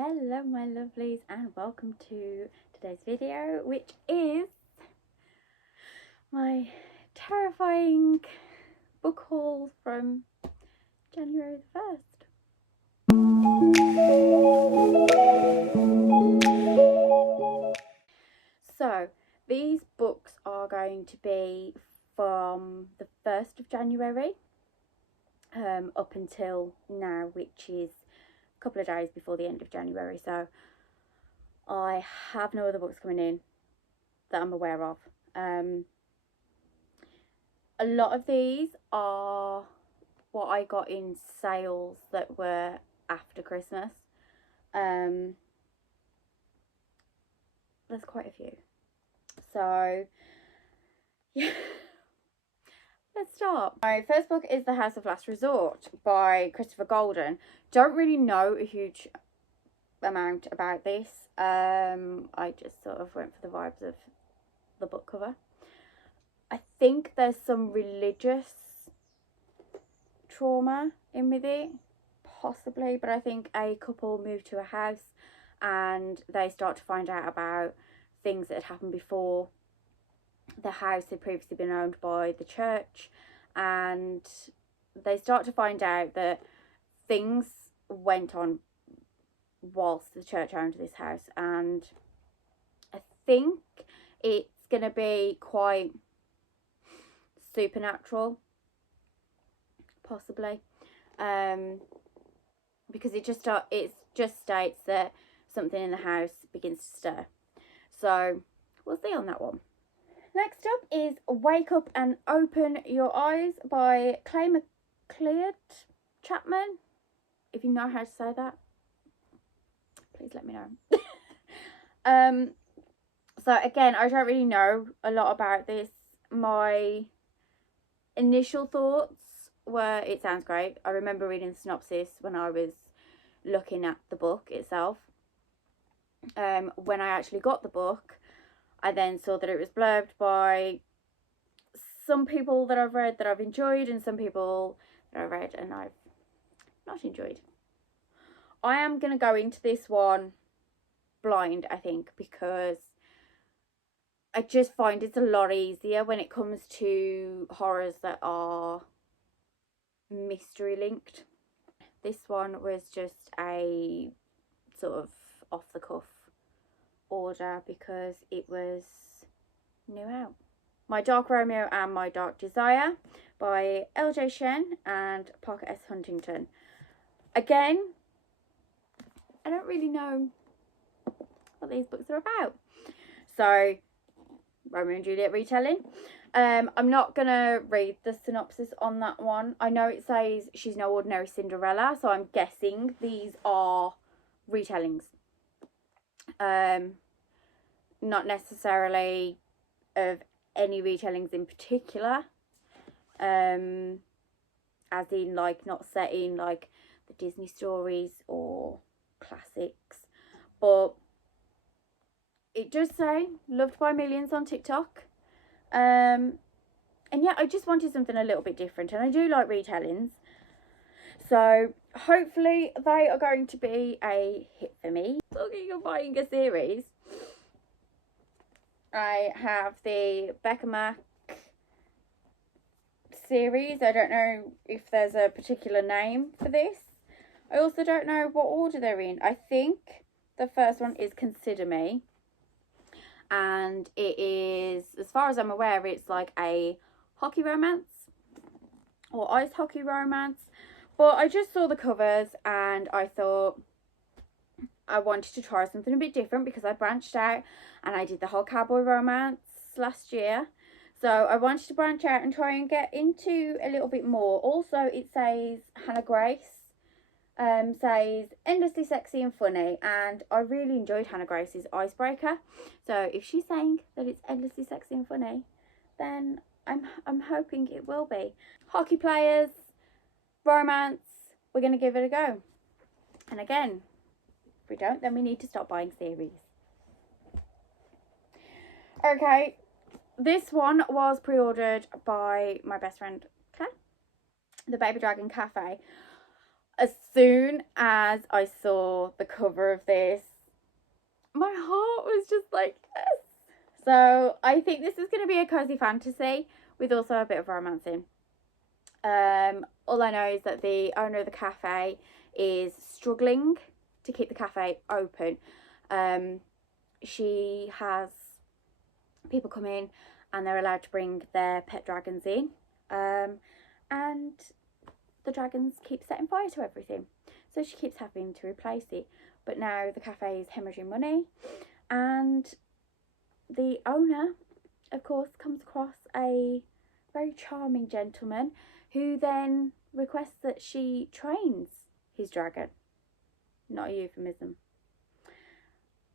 Hello my lovelies and welcome to today's video, which is my terrifying book haul from January the 1st. So these books are going to be from the 1st of January up until now, which is a couple of days before the end of January. So I have no other books coming in that I'm aware of. A lot of these are what I got in sales that were after Christmas. There's quite a few. So yeah, let's start. My first book is The House of Last Resort by Christopher Golden. Don't really know a huge amount about this. I just sort of went for the vibes of the book cover. I think there's some religious trauma in with it, possibly, but I think a couple move to a house and they start to find out about things that had happened before. The house had previously been owned by the church, and they start to find out that things went on whilst the church owned this house, and I think it's going to be quite supernatural, possibly, because it just states that something in the house begins to stir. So we'll see on that one. Next up is Wake Up and Open Your Eyes by Clay McLeod Chapman. If you know how to say that, please let me know. So again, I don't really know a lot about this. My initial thoughts were, it sounds great. I remember reading the synopsis when I was looking at the book itself. When I actually got the book, I then saw that it was blurbed by some people that I've read that I've enjoyed, and some people that I've read and I've not enjoyed. I am going to go into this one blind, I think, because I just find it's a lot easier when it comes to horrors that are mystery linked. This one was just a sort of off the cuff order because it was new out. My Dark Romeo and My Dark Desire by LJ Shen and Parker S. Huntington. Again, I don't really know what these books are about. So, Romeo and Juliet retelling. I'm not going to read the synopsis on that one. I know it says she's no ordinary Cinderella, so I'm guessing these are retellings. Not necessarily of any retellings in particular, as in like not set in like the Disney stories or classics, but it does say loved by millions on TikTok. And yeah, I just wanted something a little bit different, and I do like retellings, so hopefully they are going to be a hit for me. Talking of buying a series, I have the Becca Mac series. I don't know if there's a particular name for this. I also don't know what order they're in. I think the first one is Consider Me, and it is, as far as I'm aware, it's like a hockey romance or ice hockey romance. But I just saw the covers and I thought I wanted to try something a bit different because I branched out and I did the whole cowboy romance last year. So I wanted to branch out and try and get into a little bit more. Also, it says Hannah Grace says endlessly sexy and funny, and I really enjoyed Hannah Grace's Icebreaker. So if she's saying that it's endlessly sexy and funny, then I'm hoping it will be. Hockey players, romance, we're going to give it a go. And again, if we don't, then we need to stop buying series. Okay, this one was pre-ordered by my best friend Claire, The Baby Dragon Cafe. As soon as I saw the cover of this, my heart was just like, yes. So I think this is going to be a cozy fantasy with also a bit of romance in. All I know is that the owner of the cafe is struggling to keep the cafe open. She has people come in and they're allowed to bring their pet dragons in, and the dragons keep setting fire to everything, so she keeps having to replace it. But now the cafe is hemorrhaging money, and the owner, of course, comes across a very charming gentleman who then requests that she trains his dragon. Not a euphemism.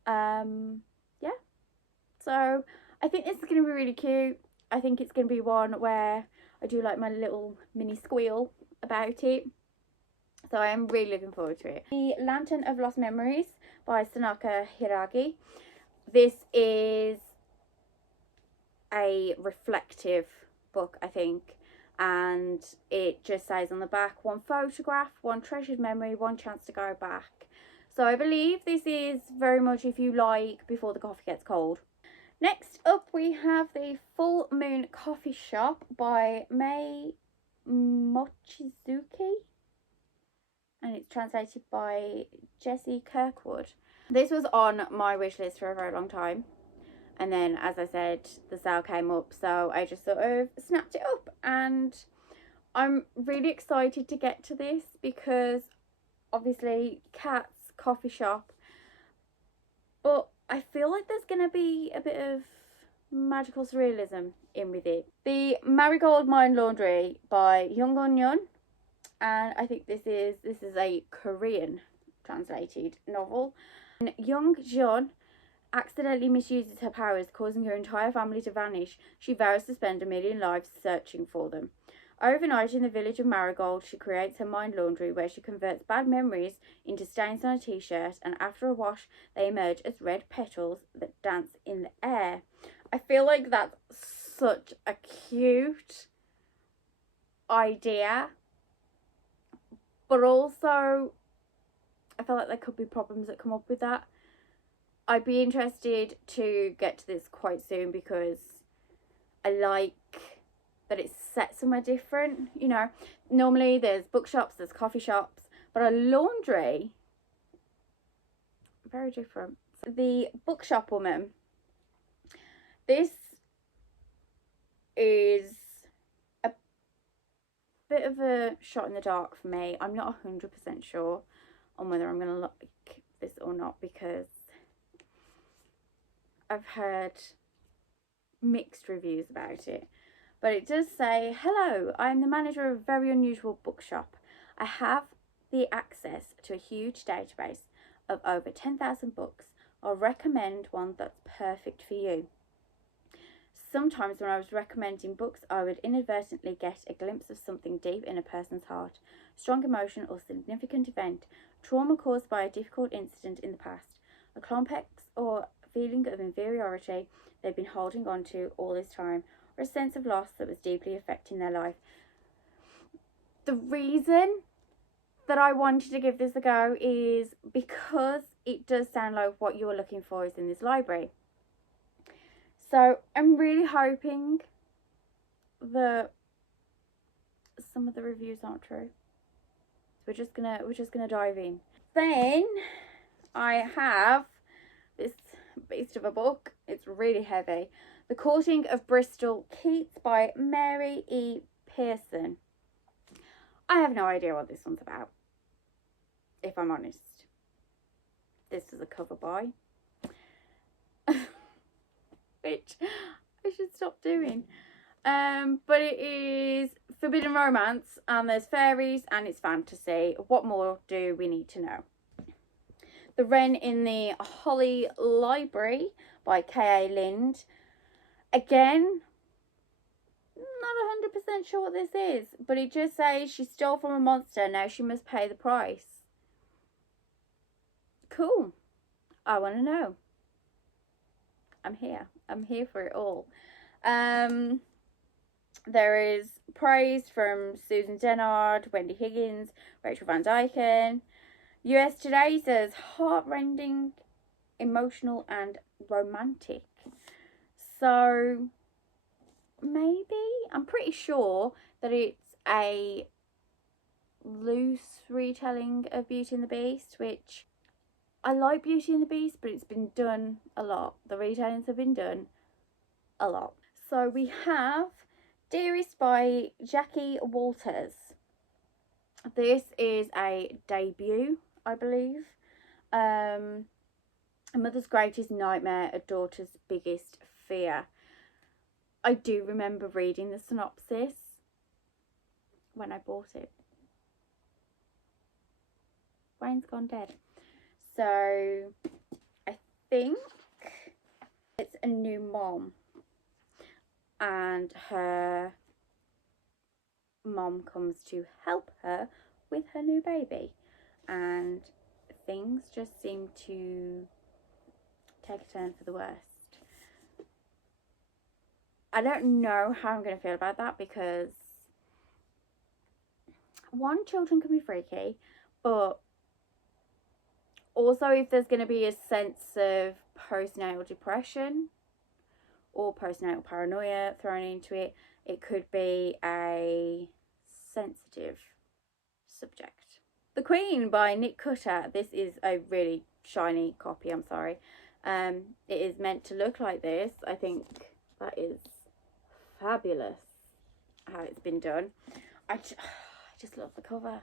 Yeah. So I think this is going to be really cute. I think it's going to be one where I do like my little mini squeal about it. So I am really looking forward to it. The Lantern of Lost Memories by Sanaka Hiragi. This is a reflective book, I think, and it just says on the back, one photograph, one treasured memory, one chance to go back. So I believe this is very much if you like Before the Coffee Gets Cold. Next up we have the Full Moon Coffee Shop by Mei Mochizuki, and it's translated by Jessie Kirkwood. This was on my wish list for a very long time, and then, as I said, the sale came up, so I just sort of snapped it up, and I'm really excited to get to this because obviously cats, coffee shop, but I feel like there's going to be a bit of magical surrealism in with it. The Marigold Mind Laundry by Young Eun, and I think this is a Korean translated novel. And Young Jeon accidentally misuses her powers, causing her entire family to vanish. She vows to spend 1,000,000 lives searching for them. Overnight in the village of Marigold, she creates her mind laundry where she converts bad memories into stains on a t-shirt, and after a wash, they emerge as red petals that dance in the air. I feel like that's such a cute idea, but also I feel like there could be problems that come up with that. I'd be interested to get to this quite soon because I like that it's set somewhere different. You know, normally there's bookshops, there's coffee shops, but a laundry, very different. The Bookshop Woman. This is a bit of a shot in the dark for me. I'm not 100% sure on whether I'm going to like this or not because I've heard mixed reviews about it. But it does say, hello, I'm the manager of a very unusual bookshop. I have the access to a huge database of over 10,000 books. I'll recommend one that's perfect for you. Sometimes when I was recommending books, I would inadvertently get a glimpse of something deep in a person's heart, strong emotion or significant event, trauma caused by a difficult incident in the past, a complex or feeling of inferiority they've been holding on to all this time, or a sense of loss that was deeply affecting their life. The reason that I wanted to give this a go is because it does sound like what you're looking for is in this library. So I'm really hoping that some of the reviews aren't true. So we're just gonna dive in. Then I have this beast of a book. It's really heavy. The Courting of Bristol Keats by Mary E. Pearson. I have no idea what this one's about, if I'm honest. This is a cover by, which I should stop doing. But it is forbidden romance, and there's fairies, and it's fantasy. What more do we need to know? The Wren in the Holly Library by K.A. Lind. Again, not 100% sure what this is, but it just says she stole from a monster, now she must pay the price. Cool. I want to know. I'm here for it all. There is praise from Susan Dennard, Wendy Higgins, Rachel Van Dyken. US Today says heartrending, emotional and romantic. So maybe, I'm pretty sure that it's a loose retelling of Beauty and the Beast, which I like Beauty and the Beast, but it's been done a lot. The retellings have been done a lot. So we have Dearest by Jackie Walters. This is a debut, I believe. A mother's greatest nightmare, a daughter's biggest fear. I do remember reading the synopsis when I bought it. Wayne's gone dead. So I think it's a new mom, and her mom comes to help her with her new baby, and things just seem to take a turn for the worst. I don't know how I'm going to feel about that, because one, children can be freaky, but also if there's going to be a sense of postnatal depression or postnatal paranoia thrown into it, it could be a sensitive subject. The Queen by Nick Cutter. This is a really shiny copy, I'm sorry. It is meant to look like this. I think that is fabulous how it's been done. I just love the cover.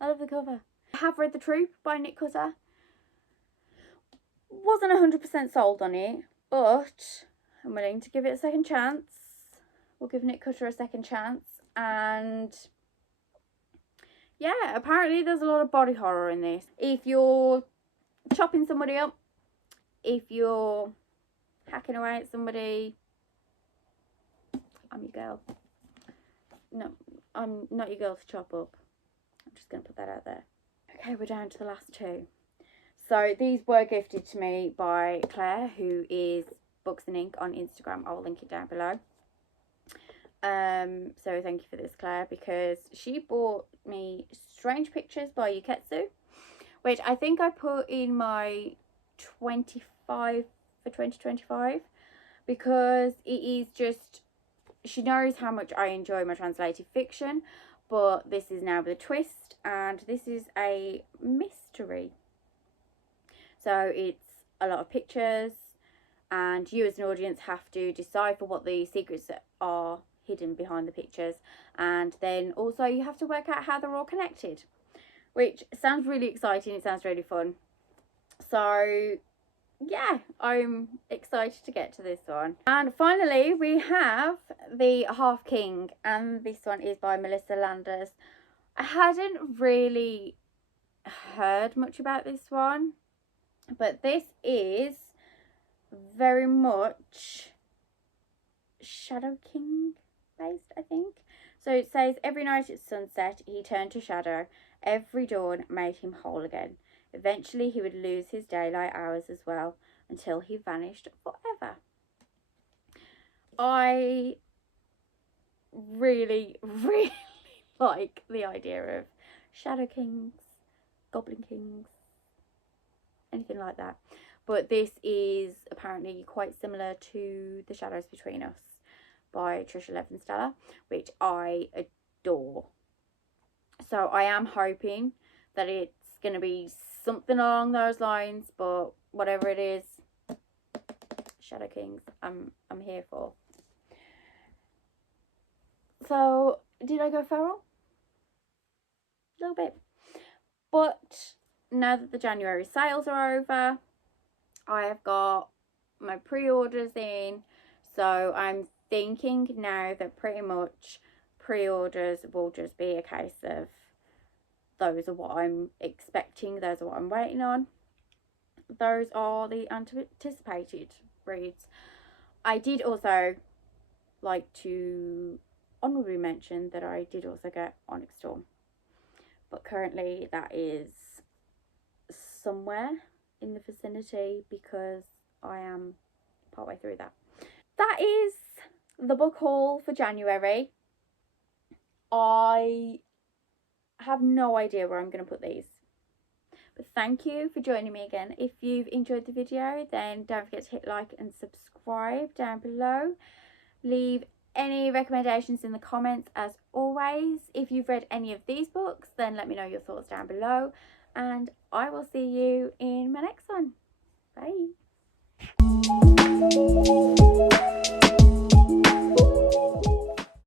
I love the cover. I have read The Troop by Nick Cutter. Wasn't 100% sold on it, but I'm willing to give it a second chance. We'll give Nick Cutter a second chance. And yeah, apparently there's a lot of body horror in this. If you're chopping somebody up, if you're hacking away at somebody, I'm your girl. No, I'm not your girl to chop up. I'm just going to put that out there. Okay, we're down to the last two. So these were gifted to me by Claire, who is Books and Ink on Instagram. I'll link it down below. So thank you for this, Claire, because she bought me Strange Pictures by Yuketsu, which I think I put in my 25 for 2025, because it is just, she knows how much I enjoy my translated fiction, but this is now with a twist, and this is a mystery. So it's a lot of pictures, and you as an audience have to decipher what the secrets are hidden behind the pictures, and then also you have to work out how they're all connected, which sounds really exciting. It sounds really fun. So yeah, I'm excited to get to this one. And finally we have The Half King, and this one is by Melissa Landers. I hadn't really heard much about this one, but this is very much Shadow King based, I think. So it says, every night at sunset he turned to shadow. Every dawn made him whole again. Eventually he would lose his daylight hours as well, until he vanished forever. I really, really like the idea of Shadow Kings, Goblin Kings, anything like that. But this is apparently quite similar to The Shadows Between Us by Trisha Levensteller, which I adore. So I am hoping that it's going to be something along those lines, but whatever it is, Shadow Kings, I'm here for. So did I go feral? A little bit. But now that the January sales are over, I have got my pre-orders in, so I'm thinking now that pretty much pre-orders will just be a case of those are what I'm expecting, those are what I'm waiting on. Those are the anticipated reads. I did also like to honorably mention that I did also get Onyx Storm, but currently that is somewhere in the vicinity because I am partway through that. That is the book haul for January. I have no idea where I'm going to put these. But thank you for joining me again. If you've enjoyed the video, then don't forget to hit like and subscribe down below. Leave any recommendations in the comments as always. If you've read any of these books, then let me know your thoughts down below. And I will see you in my next one.